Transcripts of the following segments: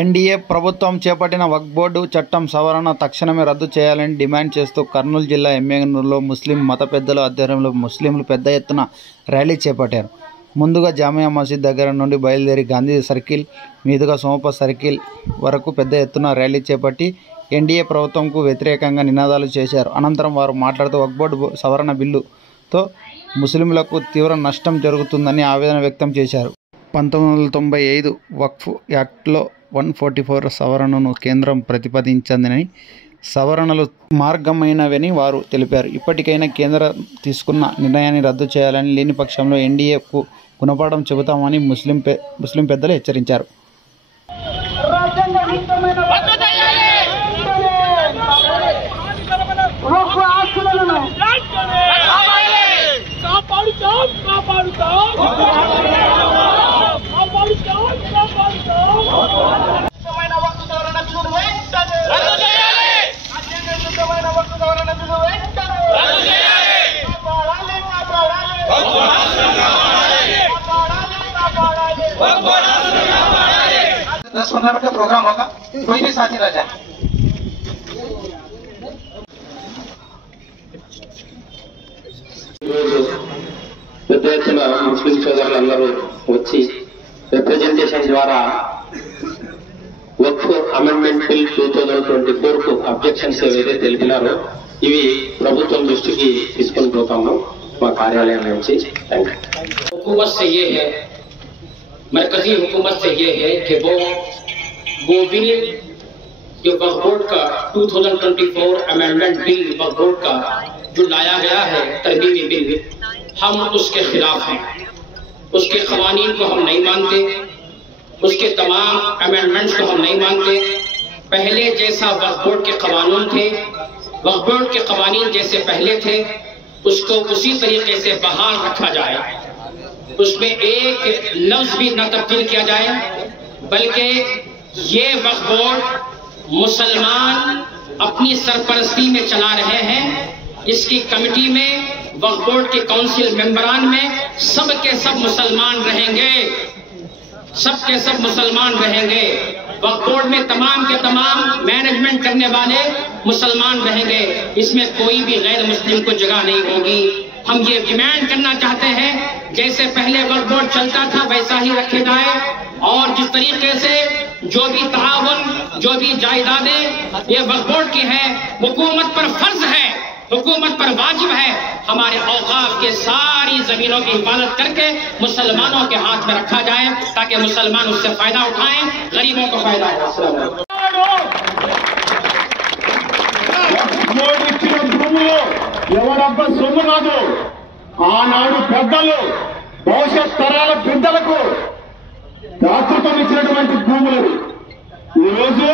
NDA ప్రభుత్వం చేపట్టిన వక్ఫ్ board చట్టం సవరణ తక్షణమే రద్దు చేయాలని డిమాండ్ చేస్తూ కర్నూలు జిల్లా ఎమ్మెగనూరులో ముస్లిం మత పెద్దల ఆధ్వర్యంలో ముస్లింలు పెద్ద ఎత్తున ర్యాలీ చేపట్టారు. ముందుగా జామియా మసీద్ దగ్గర నుండి బయలుదేరి గాంధీ సర్కిల్ మీదుగా సోమప సర్కిల్ వరకు పెద్ద ఎత్తున ర్యాలీ చేపట్టి ఎన్డీఏ ప్రభుత్వంకు వ్యతిరేకంగా నినాదాలు చేశారు. అనంతరం వారు మాట్లాడుతూ వక్ఫ్ బోర్డు సవరణ బిల్లుతో ముస్లింలకు తీవ్ర నష్టం జరుగుతుందని ఆవేదన వ్యక్తం చేశారు. 1995 వక్ఫ్ యాక్ట్లో 144 సవరణను కేంద్రం ప్రతిపాదించిందని, సవరణలు మార్గమైనవని వారు తెలిపారు. ఇప్పటికైనా కేంద్రం తీసుకున్న నిర్ణయాన్ని రద్దు చేయాలని, లేని పక్షంలో ఎన్డీఏకు గుణపాఠం చెబుతామని ముస్లిం పెద్దలు హెచ్చరించారు. प्रोग्राम होगा, कोई भी साथी रह जाए. పెద్ద ఎత్తున ముస్లిం సోదరులందరూ వచ్చి రిప్రజెంటేషన్ ద్వారా వక్ఫ్ అమెండ్మెంట్ బిల్ 2024 కు అబ్జెక్షన్స్ ఏవైతే తెలిపినారో ఇవి ప్రభుత్వం దృష్టికి తీసుకొని పోతాము మా కార్యాలయం నుంచి. हुकूमत से ये है, मरकजी हुकूमत से ये है कि वो बिल जो वक्फ बोर्ड का 2024 अमेंडमेंट बिल वक्फ बोर्ड का जो लाया गया है तरमीमी बिल, हम उसके खिलाफ हैं. उसके क़वानीन को हम नहीं मानते, उसके तमाम अमेंडमेंट्स को हम नहीं मानते. पहले जैसा वक्फ बोर्ड के क़वानीन थे, वक्फ बोर्ड के क़वानीन जैसे पहले थे, उसको उसी तरीके से बहाल रखा जाए. उसमें एक लफ्ज भी न तब्दील किया जाए, बल्कि ये वक्फ बोर्ड मुसलमान अपनी सरपरस्ती में चला रहे हैं. इसकी कमेटी में, वक्फ बोर्ड के काउंसिल मेंबरान में सब के सब मुसलमान रहेंगे, सब के सब मुसलमान रहेंगे. वक्फ बोर्ड में तमाम के तमाम मैनेजमेंट करने वाले मुसलमान रहेंगे. इसमें कोई भी गैर मुस्लिम को जगह नहीं होगी. हम ये डिमांड करना चाहते हैं जैसे पहले वक्फ बोर्ड चलता था वैसा ही रखे जाए, और जिस तरीके से जो भी तावन, जो भी जायदादें ये वक्फ बोर्ड की है, हुकूमत पर फर्ज है, हुकूमत पर वाजिब है हमारे औकाफ के सारी जमीनों की हिफाजत करके मुसलमानों के हाथ में रखा जाए, ताकि मुसलमान उससे फायदा उठाएं, गरीबों को फायदा हो. ఎవరబ్బ సొమ్ము కాదు, ఆనాడు పెద్దలు భవిష్యత్ తరాల బిడ్డలకు దాతృత్వం ఇచ్చినటువంటి భూములు ఈరోజు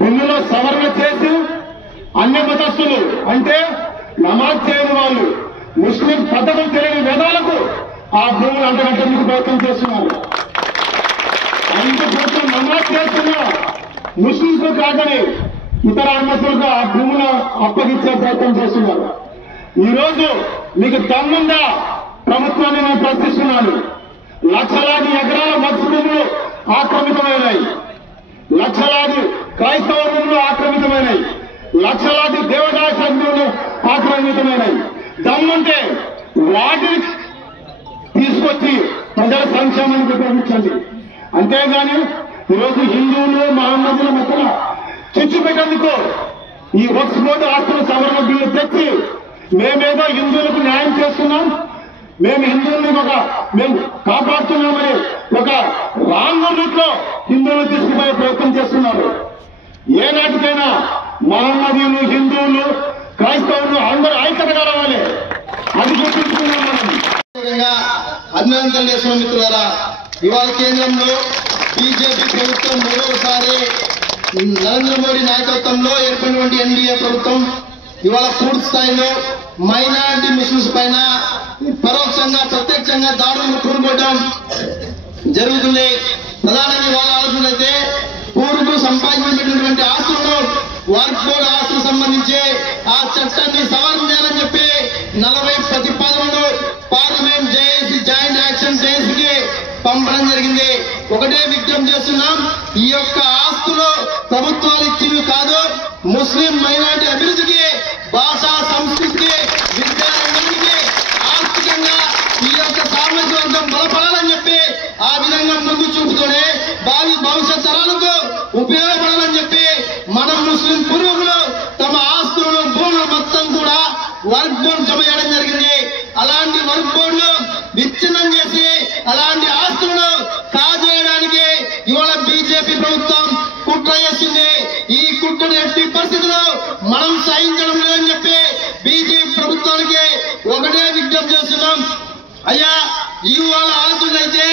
బిల్లులో సవరణ చేసి అన్య మతస్థులు అంటే నమాజ్ చేయని వాళ్ళు, ముస్లిం పద్ధతులు తెలియని వేదాలకు ఆ భూములు అంతకంటే ప్రయత్నం చేస్తున్నారు. అందుకోసం నమాజ్ చేస్తున్న ముస్లింస్ కాదని ఇతర మతస్థులకు ఆ భూములు అప్పగించే ప్రయత్నం చేస్తున్నారు. ఈరోజు మీకు దమ్ముందా? ప్రభుత్వాన్ని నేను ప్రశ్నిస్తున్నాను. లక్షలాది ఎకరాల మత్స్య భూములు ఆక్రమితమైనాయి, లక్షలాది క్రైస్తవ భూములు ఆక్రమితమైనాయి, లక్షలాది దేవదాయ భూములు ఆక్రమితమైనాయి. దమ్ముంటే వాటిని తీసుకొచ్చి ప్రజల సంక్షేమానికి ఉపయోగించండి. అంతేగాని ఈరోజు హిందువులు మహమ్మదుల మధ్యన చిచ్చు పెట్టేందుకు ఈ వక్ఫ్ బోర్డు ఆస్తుల సవరణ బిల్లు తెచ్చి మేమేదో హిందువులకు న్యాయం చేస్తున్నాం, మేము హిందువుల్ని మేము కాపాడుతున్నామని ఒక రాంగ్ రూట్ లో హిందువులు తీసుకుపోయే ప్రయత్నం చేస్తున్నారు. ఏనాటికైనా మహమ్మదీయులు, హిందువులు, క్రైస్తవులు అందరూ ఐక్యతగా రావాలి. అది గుర్తుంచుకున్నాం మనం. అభినందనలు చేస్తున్న మిత్రులారా, ఇవాళ కేంద్రంలో బీజేపీ ప్రభుత్వం మూడవసారి నరేంద్ర మోడీ నాయకత్వంలో ఏర్పడినటువంటి ఎన్డీఏ ప్రభుత్వం ఇవాళ పూర్తి స్థాయిలో మైనారిటీ ముస్లింస్ పైన పరోక్షంగా ప్రత్యక్షంగా దాడులను కూరుకోవడం జరుగుతుంది. ప్రధానంగా వాళ్ళ ఆలోచన అయితే పూర్వకు సంపాదించినటువంటి ఆస్తులను వక్ఫ్ బోర్డు ఆస్తులకు సంబంధించి ఆ చట్టాన్ని సవరణ చేయాలని చెప్పి 40 ప్రతిపాదనలు పార్లమెంట్ జేఏసీ జాయింట్ యాక్షన్ జేఏసీకి పంపడం జరిగింది. ఒకటే విజ్ఞప్తి చేస్తున్నాం, ఈ యొక్క ఆస్తులు ప్రభుత్వాలు ఇచ్చినవి కాదు. ముస్లిం మైనారిటీ అభివృద్ధికి, భాషా సంస్కృతికి, విద్యారంగానికి, ఆర్థికంగా ఈ యొక్క సామాజిక వర్గం బలపడాలని చెప్పి ఆ విధంగా ముందు చూపుతూనే భవిష్యత్ తరాలకు ఉపయోగపడాలని చెప్పి మనం ముస్లిం పూర్వకులు తమ ఆస్తులను, భూములు మొత్తం కూడా వర్క్ బోర్డు జమ చేయడం జరిగింది. అలాంటి వర్క్ బోర్డును విచ్ఛిన్నం చేసి అలాంటి ఆస్తులను కాజేయడానికి ఇవాళ బీజేపీ ప్రభుత్వం కుట్ర చేస్తుంది. ఈ కుట్రను ఎట్టి పరిస్థితుల్లో మనం సహించడం లేదని చెప్పి బీజేపీ ప్రభుత్వానికి ఒకటే విజ్ఞప్తి చేస్తున్నాం. అయ్యా, ఇవాళ ఆలోచనలైతే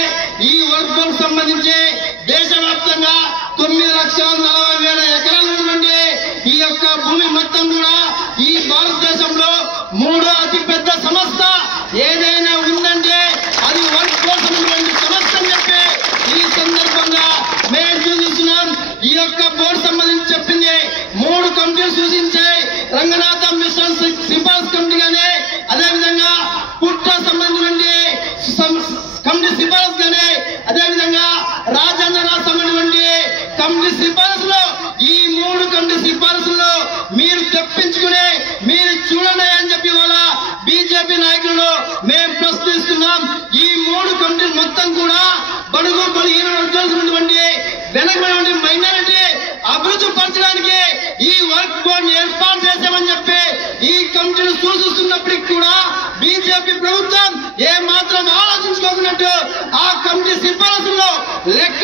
ఈ వర్క్ బోర్డు సంబంధించి దేశవ్యాప్తంగా 9,40,000 ఎకరాలు ఉన్నటువంటి ఈ యొక్క భూమి మొత్తం కూడా ఈ భారతదేశంలో 3వ అతిపెద్ద సంస్థ ఏదైనా ఉందంటే అది వర్క్ బోర్డు సంస్థ అని చెప్పి ఈ సందర్భంగా మేము చూస్తున్నాం. ఈ యొక్క బోర్డు సంబంధించి చెప్పింది 3 కమిటీలు సూచించాయి. రంగనాథం మిషన్ సిఫార్సు కమిటీ గానే, అదేవిధంగా పుట్ట సంబంధించి కమిటీ సిఫార్సు గానే, అదేవిధంగా రాజేంద్ర సంబంధించి కమిటీ సిఫార్సులో ఈ 3 కమిటీ సిఫార్సుల్లో మీరు తెప్పించుకుని మీరు చూడండి అని చెప్పి వాళ్ళ బీజేపీ నాయకులు మేము ప్రశ్నిస్తున్నాం. ఈ 3 కమిటీలు మొత్తం కూడా బడుగు బలహీన వర్గాలటువంటి వెనకబడి మైనారిటీ అభివృద్ధి పరచడానికి ఈ వర్క్ బోర్డు ఏర్పాటు చేశామని చెప్పి ఈ కమిటీలు సూచిస్తున్నప్పటికీ కూడా బీజేపీ ప్రభుత్వం ఏ మాత్రం ఆలోచించుకోకున్నట్టు ఆ కమిటీ సిఫారసుల్లో లెక్క